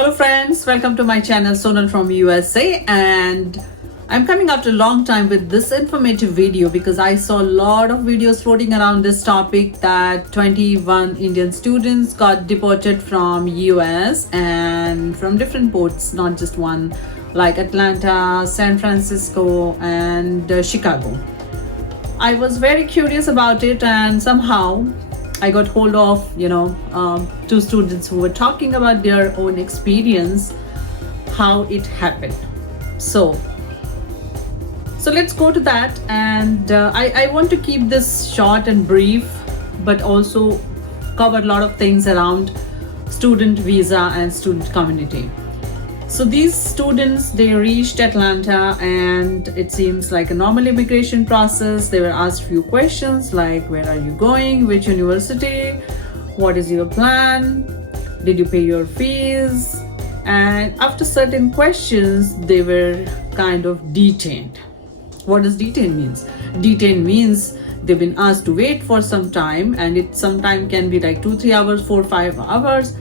Hello friends, welcome to my channel Sonal from USA, and I'm coming after a long time with this informative video because I saw a lot of videos floating around this topic that 21 Indian students got deported from US and from different ports, not just one, like Atlanta, San Francisco and Chicago. I was very curious about it, and somehow I got hold of two students who were talking about their own experience, how it happened. So let's go to that, and I want to keep this short and brief, but also cover a lot of things around student visa and student community. So these students, they reached Atlanta, and it seems like a normal immigration process. They were asked a few questions like, where are you going, which university, what is your plan, did you pay your fees? And after certain questions, they were kind of detained. What does detain means? Detain means they've been asked to wait for some time, and it sometimes can be like 2-3 hours, 4-5 hours.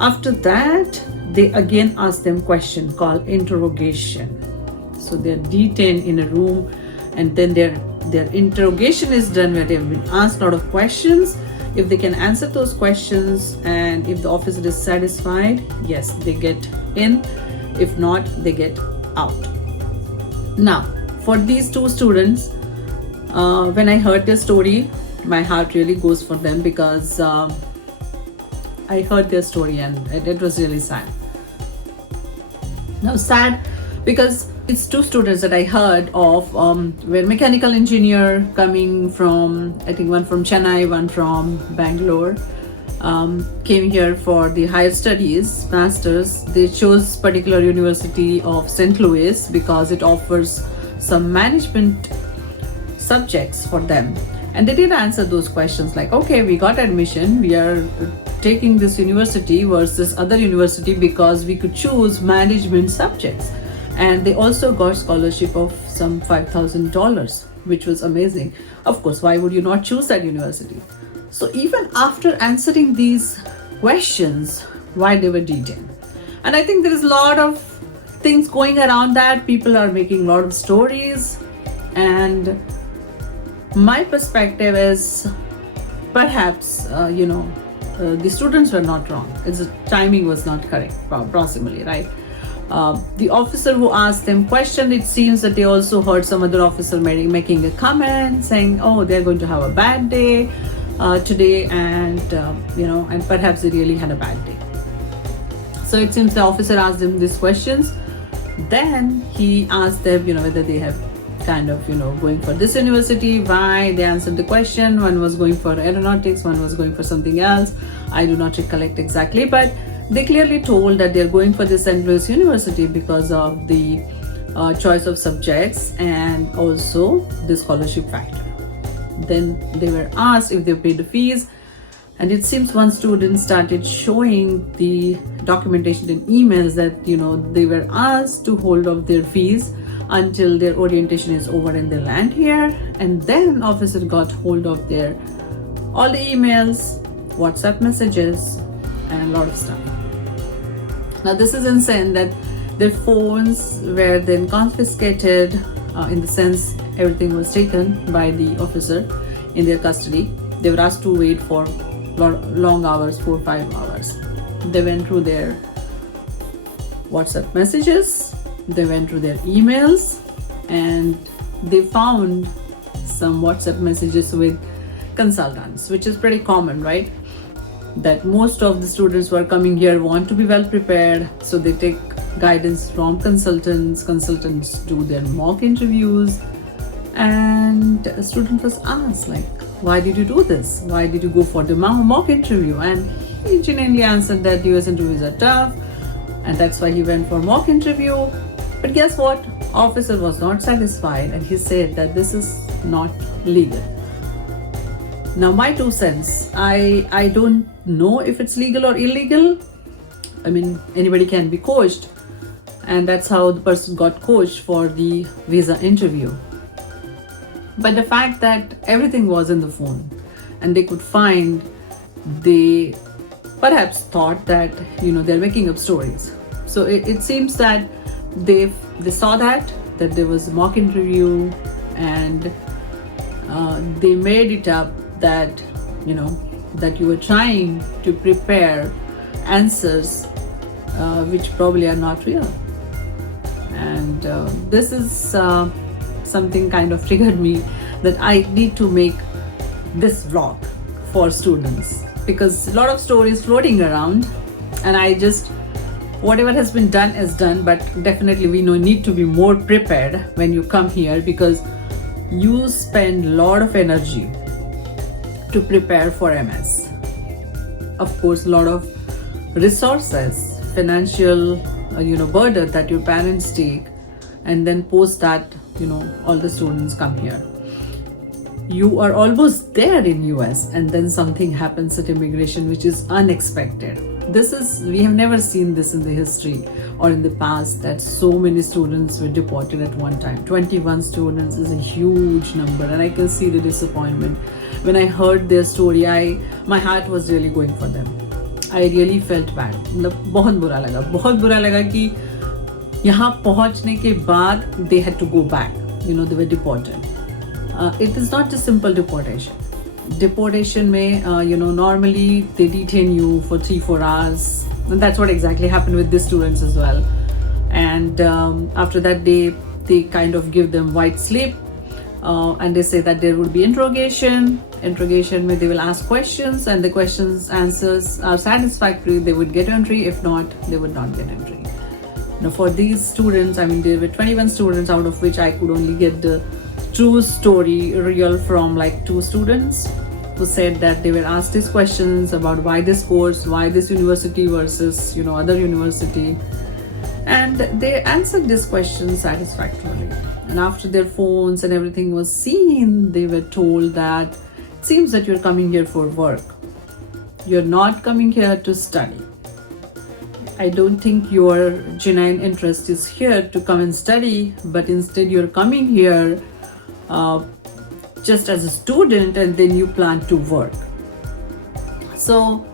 After that, they again ask them question called interrogation. So they're detained in a room, and then their interrogation is done where they've been asked a lot of questions. If they can answer those questions, and if the officer is satisfied, yes, they get in. If not, they get out. Now, for these two students, when I heard their story, my heart really goes for them, because I heard their story and it was really sad. Now, sad because it's two students that I heard of, were mechanical engineer coming from, I think one from Chennai, one from Bangalore, came here for the higher studies, masters. They chose particular University of St. Louis because it offers some management subjects for them. And they did answer those questions like, okay, we got admission, we are taking this university versus other university because we could choose management subjects. And they also got scholarship of some $5,000, which was amazing. Of course, why would you not choose that university? So even after answering these questions, why they were detained? And I think there is a lot of things going around that. People are making a lot of stories, and my perspective is perhaps the students were not wrong. The timing was not correct, approximately, right? The officer who asked them question, it seems that they also heard some other officer making a comment saying, oh, they're going to have a bad day today, and and perhaps they really had a bad day. So it seems the officer asked them these questions. Then he asked them, whether they have kind of, going for this university, why. They answered the question. One was going for aeronautics, one was going for something else. I do not recollect exactly, but they clearly told that they're going for the St. Louis University because of the choice of subjects and also the scholarship factor. Then they were asked if they paid the fees, and it seems one student started showing the documentation in emails that they were asked to hold off their fees until their orientation is over and they land here. And then officer got hold of all the emails, WhatsApp messages, and a lot of stuff. Now this is insane that their phones were then confiscated, in the sense everything was taken by the officer in their custody. They were asked to wait for long hours, 4-5 hours. They went through their WhatsApp messages, they went through their emails, and they found some WhatsApp messages with consultants, which is pretty common, right? That most of the students who are coming here want to be well prepared, so they take guidance from consultants. Consultants do their mock interviews, and a student was asked like, why did you do this? Why did you go for the mock interview? And he genuinely answered that US interviews are tough, and that's why he went for mock interview. But guess what? Officer was not satisfied, and he said that this is not legal. Now, my 2 cents, I don't know if it's legal or illegal. I mean, anybody can be coached, and that's how the person got coached for the visa interview. But the fact that everything was in the phone and they could find the perhaps thought that they're making up stories. So it seems that they saw that there was a mock interview, and they made it up that that you were trying to prepare answers which probably are not real. And this is something kind of triggered me that I need to make this vlog for students, because a lot of stories floating around, and I just, whatever has been done is done, but definitely we need to be more prepared when you come here, because you spend a lot of energy to prepare for MS. Of course, a lot of resources, financial burden that your parents take, and then post that all the students come here. You are almost there in US, and then something happens at immigration which is unexpected. We have never seen this in the history or in the past, that so many students were deported at one time. 21 students is a huge number, and I can see the disappointment. When I heard their story, my heart was really going for them. I really felt bad. मतलब बहुत बुरा लगा कि यहाँ पहुँचने के बाद they had to go back. They were deported. It is not a simple deportation. Deportation may, normally they detain you for 3-4 hours. And that's what exactly happened with these students as well. And after that, they kind of give them white slip, and they say that there would be interrogation. Interrogation may they will ask questions, and the questions answers are satisfactory, they would get entry. If not, they would not get entry. Now for these students, there were 21 students, out of which I could only get the true story real from like 2 students who said that they were asked these questions about why this course, why this university versus other university, and they answered these questions satisfactorily. And after their phones and everything was seen, they were told that it seems that you're coming here for work, you're not coming here to study. I don't think your genuine interest is here to come and study, but instead you're coming here just as a student, and then you plan to work. So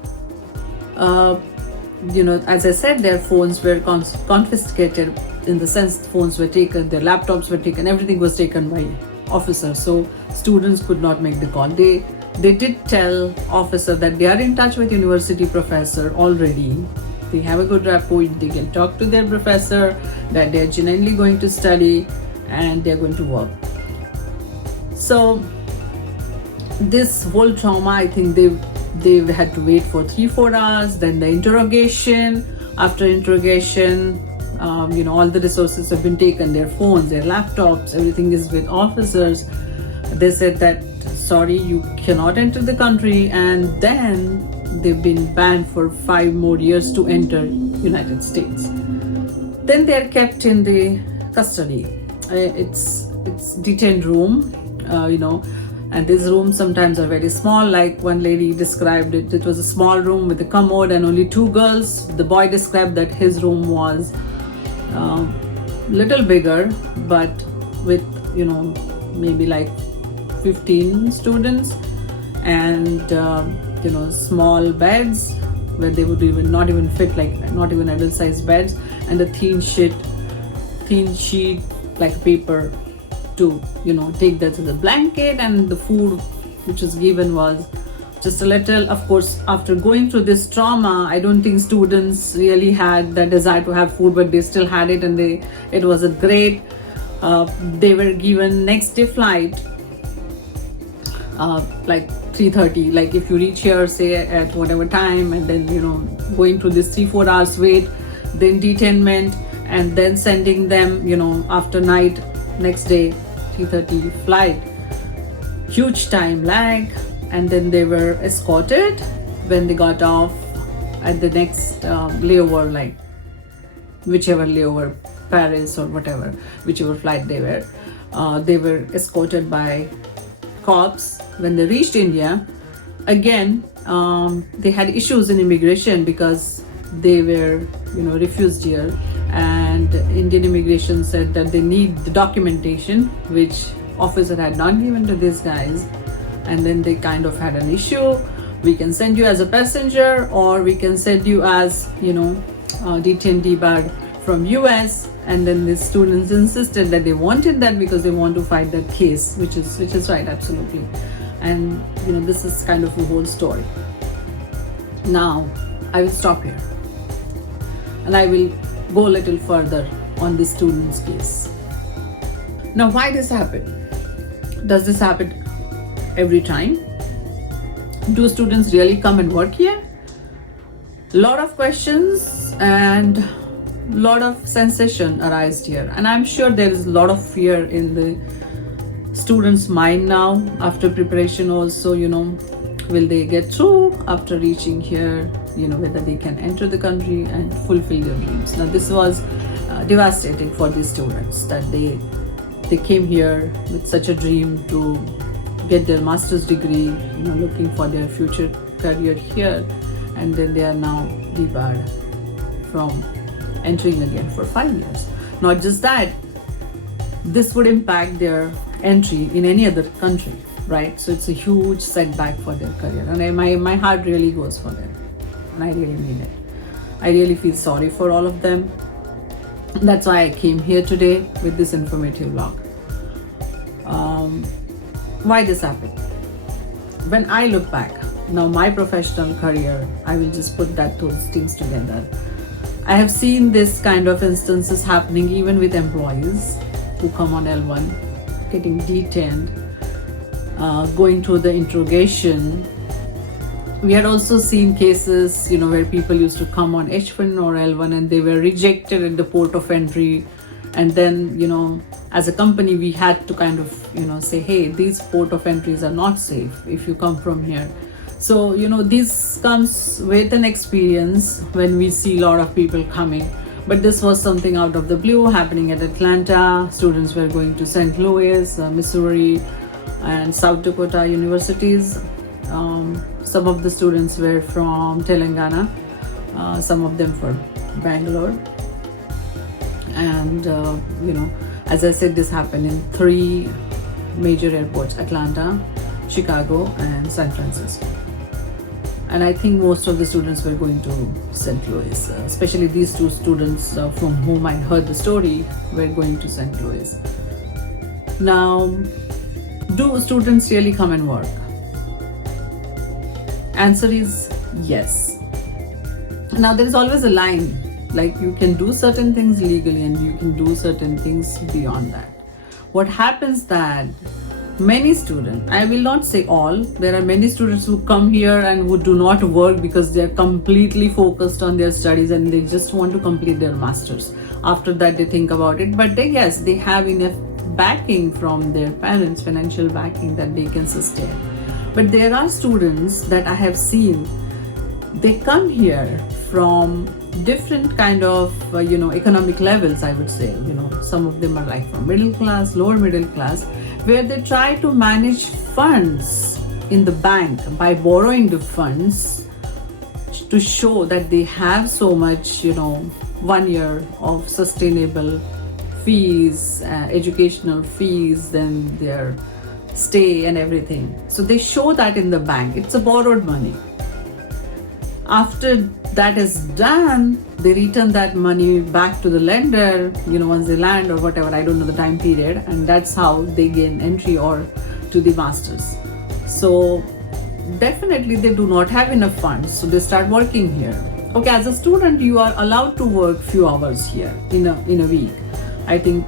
as I said, their phones were confiscated, in the sense phones were taken, their laptops were taken, everything was taken by officers. So students could not make the call. They did tell officer that they are in touch with university professor already. They have a good rapport, they can talk to their professor, that they are genuinely going to study and they are going to work. So this whole trauma, I think they had to wait for 3-4 hours. Then the interrogation. After interrogation, all the resources have been taken, their phones, their laptops, everything is with officers. They said that sorry, you cannot enter the country, and then they've been banned for 5 more years to enter United States. Then they are kept in the custody. It's detained room, and these rooms sometimes are very small. Like one lady described it, it was a small room with a commode and only 2 girls. The boy described that his room was little bigger, but with maybe like 15 students, and small beds where they would not even fit, like not even adult sized beds, and a thin sheet like paper to take that as a blanket. And the food which was given was just a little. Of course, after going through this trauma, I don't think students really had the desire to have food, but they still had it, and it was a great. They were given next day flight, like 3:30. Like if you reach here, say at whatever time, and then going through this 3-4 hours wait, then detainment, and then sending them after night, next day 3:30 flight. Huge time lag, and then they were escorted when they got off at the next layover, like whichever layover, Paris or whatever, whichever flight they were escorted by cops. When they reached India, again they had issues in immigration because they were refused here, and Indian immigration said that they need the documentation, which officer had not given to these guys, and then they kind of had an issue. We can send you as a passenger, or we can send you as, detained debarred from US. And then the students insisted that they wanted that because they want to fight that case, which is right, absolutely. And this is kind of the whole story. Now I will stop here and I will go a little further on the student's case. Now, why this happened? Does this happen every time? Do students really come and work here? Lot of questions and lot of sensation arised here, and I'm sure there is a lot of fear in the students' mind now after preparation also. Will they get through after reaching here? Whether they can enter the country and fulfill their dreams. Now, this was devastating for these students, that they came here with such a dream to get their master's degree, looking for their future career here, and then they are now debarred from entering again for 5 years. Not just that, this would impact their entry in any other country, right? So it's a huge setback for their career, and my heart really goes for them, and I really mean it. I really feel sorry for all of them. That's why I came here today with this informative vlog. Why this happened? When I look back, now my professional career, I will just put those things together. I have seen this kind of instances happening even with employees who come on L1, getting detained, going through the interrogation. We had also seen cases, where people used to come on H1 or L1 and they were rejected at the port of entry. And then, as a company, we had to kind of, say, hey, these port of entries are not safe if you come from here. So, this comes with an experience when we see a lot of people coming. But this was something out of the blue happening at Atlanta. Students were going to St. Louis, Missouri, and South Dakota universities. Some of the students were from Telangana, some of them from Bangalore. And, as I said, this happened in 3 major airports: Atlanta, Chicago, and San Francisco. And I think most of the students were going to St. Louis, especially these 2 students from whom I heard the story were going to St. Louis. Now, do students really come and work? Answer is yes. Now, there is always a line, like you can do certain things legally and you can do certain things beyond that. What happens that many students, I will not say all, there are many students who come here and who do not work because they are completely focused on their studies and they just want to complete their masters. After that they think about it, but they have enough backing from their parents, financial backing, that they can sustain. But there are students that I have seen, they come here from different kind of economic levels, I would say. Some of them are like from middle class, lower middle class, where they try to manage funds in the bank by borrowing the funds to show that they have so much 1 year of sustainable fees, educational fees, then their stay and everything. So they show that in the bank. It's a borrowed money. After that is done, they return that money back to the lender, once they land or whatever, I don't know the time period, and that's how they gain entry or to the masters. So definitely they do not have enough funds, so they start working here. Okay, as a student, you are allowed to work few hours here in a week. I think,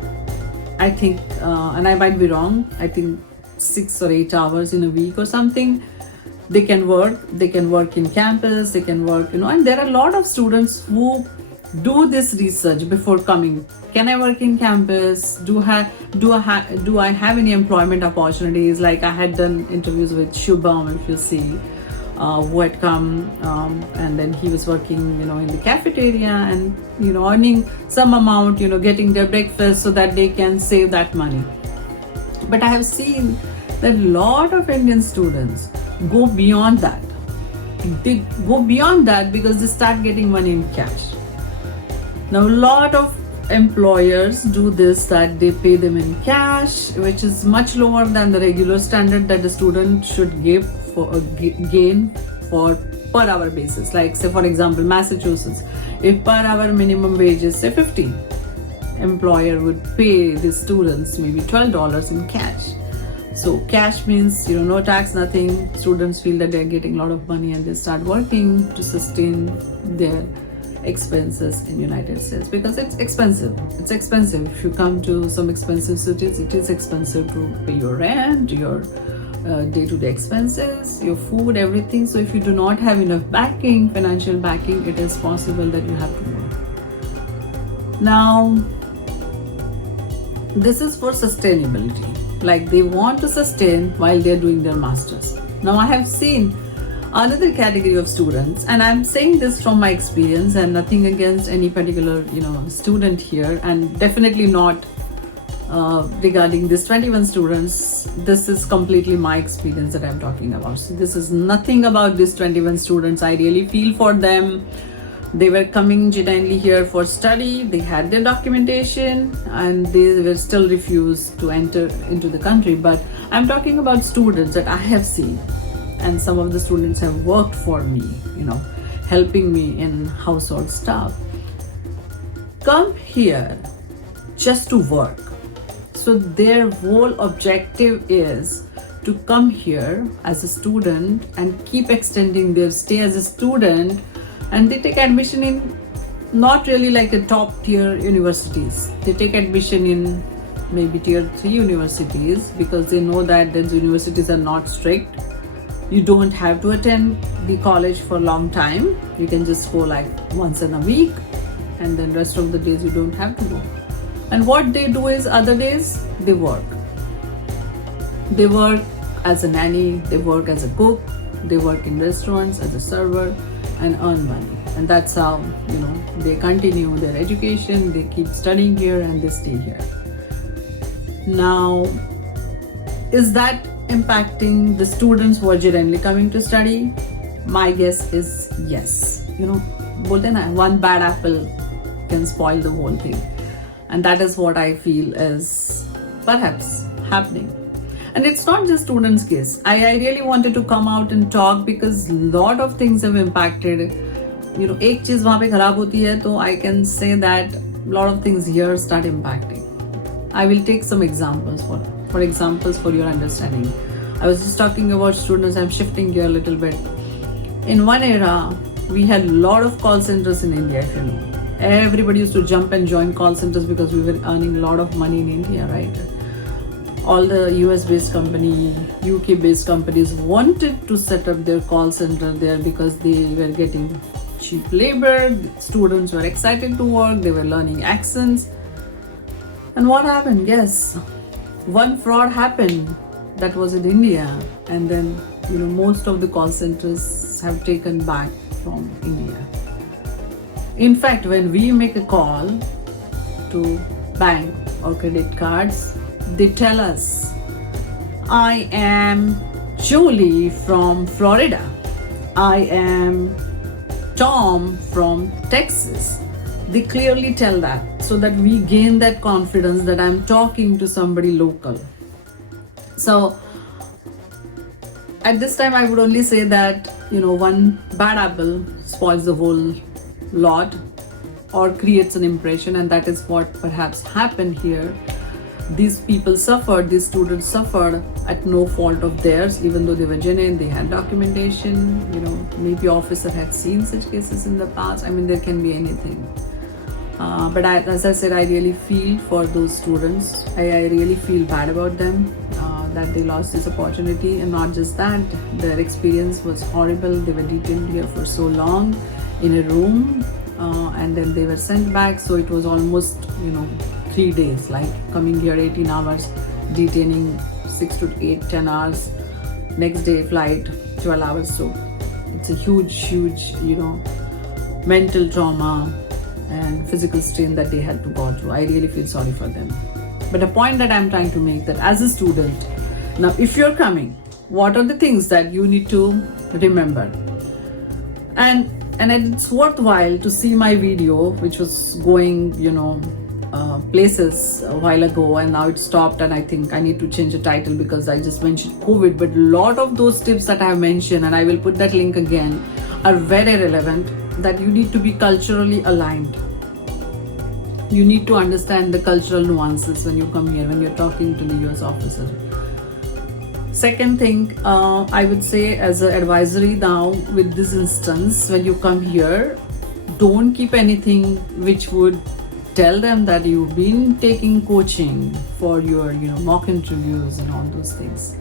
and I might be wrong, I think 6 or 8 hours in a week or something. They can work in campus, they can work, and there are a lot of students who do this research before coming. Can I work in campus? Do I have any employment opportunities? Like I had done interviews with Shubham, if you see, who had come, and then he was working, in the cafeteria and, earning some amount, getting their breakfast so that they can save that money. But I have seen that a lot of Indian students go beyond that. They go beyond that because they start getting money in cash. Now, a lot of employers do this, that they pay them in cash, which is much lower than the regular standard that the student should gain for per hour basis. Like say for example, Massachusetts, if per hour minimum wage is say 50, employer would pay the students maybe $12 in cash. So cash means no tax, nothing. Students feel that they're getting a lot of money and they start working to sustain their expenses in United States, because it's expensive. It's expensive. If you come to some expensive cities, it is expensive to pay your rent, your day-to-day expenses, your food, everything. So if you do not have enough backing, financial backing, it is possible that you have to work. Now, this is for sustainability. Like they want to sustain while they're doing their masters. Now I have seen another category of students, and I'm saying this from my experience and nothing against any particular student here, and definitely not regarding these 21 students. This is completely my experience that I'm talking about. So this is nothing about these 21 students. I really feel for them. They were coming genuinely here for study. They had their documentation and they were still refused to enter into the country. But I'm talking about students that I have seen, and some of the students have worked for me, helping me in household stuff. Come here just to work. So their whole objective is to come here as a student and keep extending their stay as a student. And they take admission in not really like a top tier universities. They take admission in maybe tier 3 universities, because they know that those universities are not strict. You don't have to attend the college for a long time. You can just go like once in a week, and then rest of the days you don't have to go. And what they do is other days they work. They work as a nanny, they work as a cook, they work in restaurants as a server and earn money. And that's how they continue their education. They keep studying here and they stay here. Now, is that impacting the students who are genuinely coming to study? My guess is yes. Bolte na, one bad apple can spoil the whole thing. And that is what I feel is perhaps happening. And it's not just students' case. I really wanted to come out and talk because a lot of things have impacted. एक चीज वहाँ पे खराब होती है, तो I can say that a lot of things here start impacting. I will take some examples for examples for your understanding. I was just talking about students. I'm shifting here a little bit. In one era, we had a lot of call centers in India, if you know. Everybody used to jump and join call centers because we were earning a lot of money in India, right? All the US-based company, UK-based companies wanted to set up their call center there because they were getting cheap labor. Students were excited to work. They were learning accents. And what happened? Yes, one fraud happened. That was in India. And then, most of the call centers have taken back from India. In fact, when we make a call to bank or credit cards, they tell us, I am Julie from Florida. I am Tom from Texas. They clearly tell that, so that we gain that confidence that I'm talking to somebody local. So at this time, I would only say that, one bad apple spoils the whole lot or creates an impression, and that is what perhaps happened here. These people suffered, these students suffered at no fault of theirs, even though they were genuine, they had documentation, maybe officer had seen such cases in the past. I mean, there can be anything. But as I said, I really feel for those students. I really feel bad about them, that they lost this opportunity. And not just that, their experience was horrible. They were detained here for so long in a room, and then they were sent back. So it was almost, 3 days, like coming here 18 hours, detaining 6 to 8, 10 hours, next day flight 12 hours. So it's a huge, mental trauma and physical strain that they had to go through. I really feel sorry for them. But the point that I'm trying to make, that as a student, now if you're coming, what are the things that you need to remember? And it's worthwhile to see my video, which was going, places a while ago, and now it stopped, and I think I need to change the title because I just mentioned COVID. But a lot of those tips that I have mentioned, and I will put that link again, are very relevant, that you need to be culturally aligned. You need to understand the cultural nuances when you come here, when you're talking to the US officer. Second thing, I would say as an advisory now with this instance, when you come here, don't keep anything which would tell them that you've been taking coaching for your mock interviews and all those things.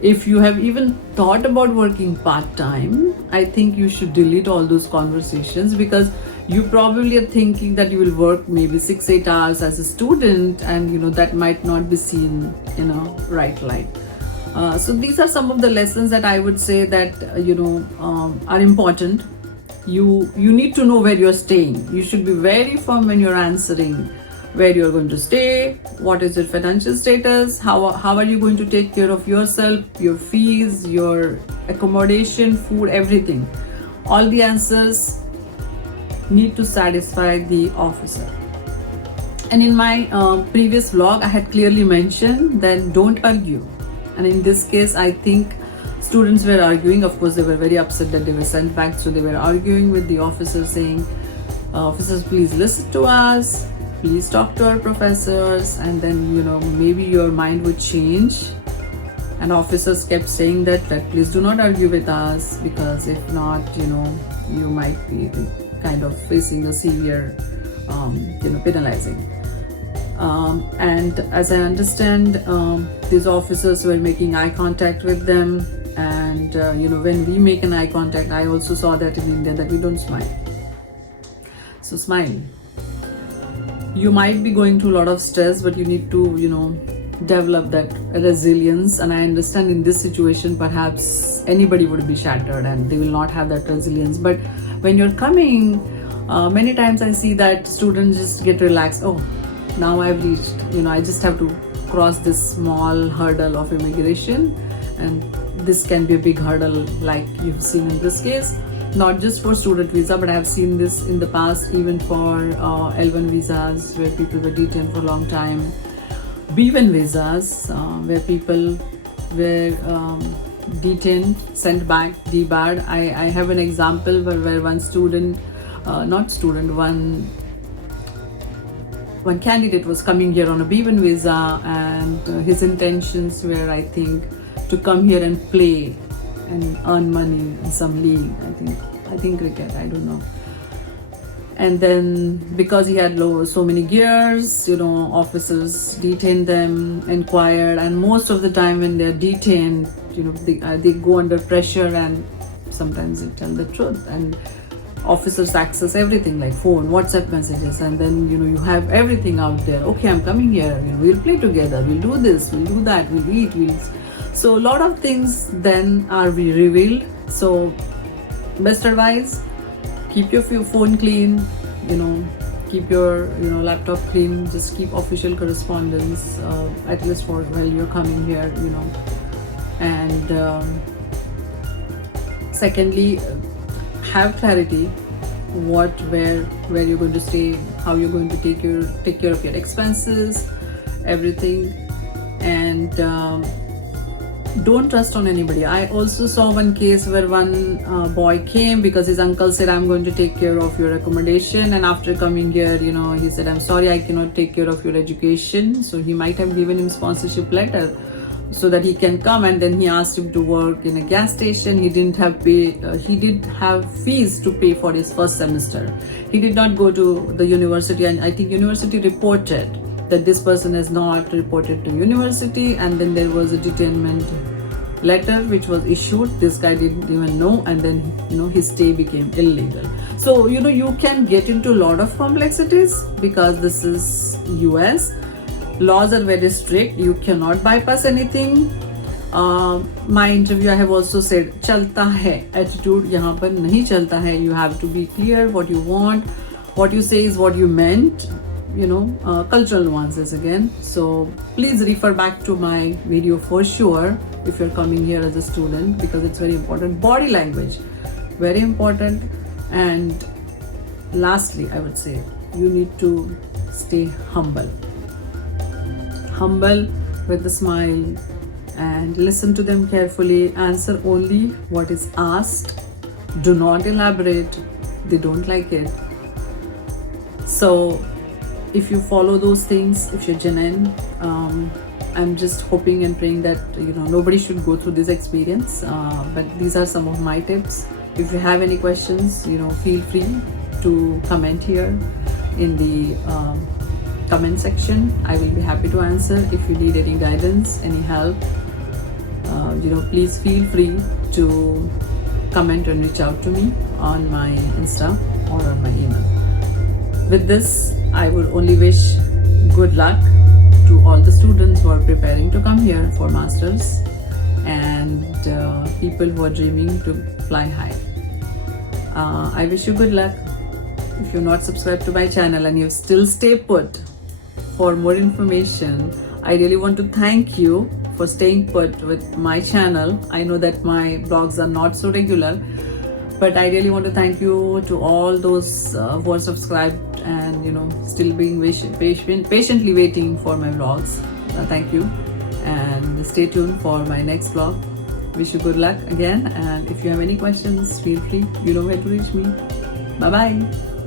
If you have even thought about working part-time, I think you should delete all those conversations, because you probably are thinking that you will work maybe 6-8 hours as a student, and that might not be seen in a right light. So these are some of the lessons that I would say that are important. You need to know where you're staying. You should be very firm when you're answering where you're going to stay, what is your financial status, how are you going to take care of yourself, your fees, your accommodation, food, everything. All the answers need to satisfy the officer. And in my previous vlog, I had clearly mentioned that don't argue. And in this case, I think students were arguing. Of course, they were very upset that they were sent back, so they were arguing with the officers, saying, officers, please listen to us, please talk to our professors, and then maybe your mind would change. And officers kept saying that please do not argue with us, because if not, you might be kind of facing a severe penalizing. And as I understand, these officers were making eye contact with them, and when we make an eye contact, I also saw that in India, that we don't smile. So smile. You might be going through a lot of stress, but you need to develop that resilience. And I understand in this situation perhaps anybody would be shattered and they will not have that resilience. But when you're coming, many times I see that students just get relaxed. Oh, now I've reached, I just have to cross this small hurdle of immigration, and this can be a big hurdle, like you've seen in this case. Not just for student visa, but I have seen this in the past even for L1 visas, where people were detained for a long time, B1 visas, where people were detained, sent back, debarred. I have an example where one student, one candidate was coming here on a B1 visa, and his intentions were, I think, to come here and play and earn money in some league. I think cricket, I don't know. And then because he had so many gears, officers detained them, inquired, and most of the time when they're detained, they go under pressure, and sometimes they tell the truth. And officers access everything like phone, WhatsApp messages, and then you have everything out there. Okay, I'm coming here, we'll play together, we'll do this, we'll do that, we'll eat, so a lot of things then are revealed. So best advice, keep your phone clean, keep your laptop clean, just keep official correspondence, at least for while you're coming here, and secondly, have clarity where you're going to stay, how you're going to take care of your expenses, everything. And don't trust on anybody. I also saw one case where one boy came because his uncle said, I'm going to take care of your accommodation, and after coming here, he said, I'm sorry, I cannot take care of your education. So he might have given him sponsorship letter so that he can come, and then he asked him to work in a gas station. He didn't have he did have fees to pay for his first semester. He did not go to the university, and I think university reported that this person has not reported to university, and then there was a detainment letter which was issued. This guy didn't even know, and then his stay became illegal. So you can get into a lot of complexities because this is US. Laws are very strict. You cannot bypass anything. My interview, I have also said, chalta hai, attitude yahan par nahi chalta hai. You have to be clear what you want. What you say is what you meant. Cultural nuances again. So please refer back to my video for sure if you're coming here as a student, because it's very important. Body language, very important. And lastly, I would say you need to stay humble. Humble with a smile, and listen to them carefully. Answer only what is asked. Do not elaborate. They don't like it. So if you follow those things, if you're genuine, I'm just hoping and praying that nobody should go through this experience. But these are some of my tips. If you have any questions, feel free to comment here in the comment section. I will be happy to answer. If you need any guidance, any help, please feel free to comment and reach out to me on my Insta or on my email. With this, I would only wish good luck to all the students who are preparing to come here for masters, and people who are dreaming to fly high. I wish you good luck. If you're not subscribed to my channel and you still stay put for more information, I really want to thank you for staying put with my channel. I know that my blogs are not so regular, but I really want to thank you to all those who are subscribed and still being patiently waiting for my vlogs. Thank you, and stay tuned for my next vlog. Wish you good luck again, and if you have any questions, feel free. You know where to reach me. Bye bye.